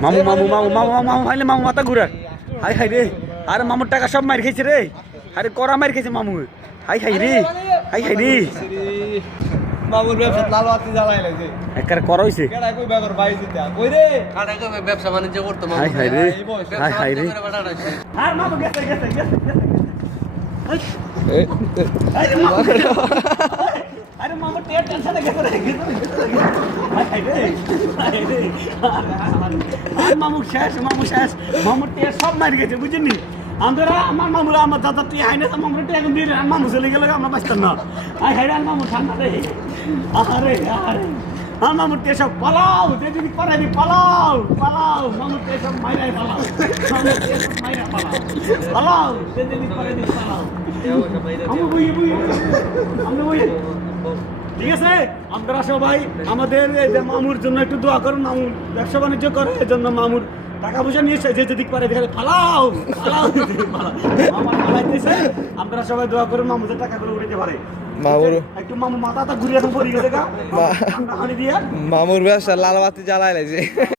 মামু মামু মামু মামু মামু হাইলে মামু মাথা ঘুরার হাই হাই রে আরে মামুর টাকা সব মার খেয়েছে রে আরে করা মার খেয়েছে মামু হাই হাই রে হাই হাই রে মামুর ব্যবসা লাল বাতি জ্বালাই লাগছে একার করা হইছে কেডা কই ব্যাপার ভাই জিতা কই রে কাটা কই ব্যবসা বাণিজ্য করতে হাই হাই রে হাই হাই রে আর মামু গেছে গেছে গেছে আরে মামু আরে মামু টেনশনে গেছে রে হাই হাই রে হাই রে আর মামু শেষ মামু টেন সব মার গেছে বুঝিনি আমরা আমার মামুরা আমার দাদা তুই হাইনে তো মামুরা টেন দিয়ে মামু চলে গেলে আমরা বাঁচতাম না হাই হাই রে মামু ঠান্ডা রে আরে আরে আমার মামুর টেন সব পালাও যদি করে দি পালাও পালাও মামুর টেন সব মাইরাই পালাও মামুর টেন সব মাইরা পালাও যদি করে দি পালাও আমি বুই আমরা বুই ঠিক আছে আমরা সবাই আমাদের এই যে মামুর জন্য একটু দোয়া করুন মামুর ব্যবসা বাণিজ্য করে এজন্য মামুর টাকা পয়সা নিয়ে এসে যে যদি পারে দেখে পালাও পালাও মামা পালাইতেছে আমরা সবাই দোয়া করুন মামু যে টাকাগুলো উঠাতে পারে মামুর একটু মামু মাথাটা ঘুরিয়ে পড়ে গেছে গা ঠান্ডা হানি দিয়া মামুর ব্যবসা লাল বাতি জ্বালাই লাগছে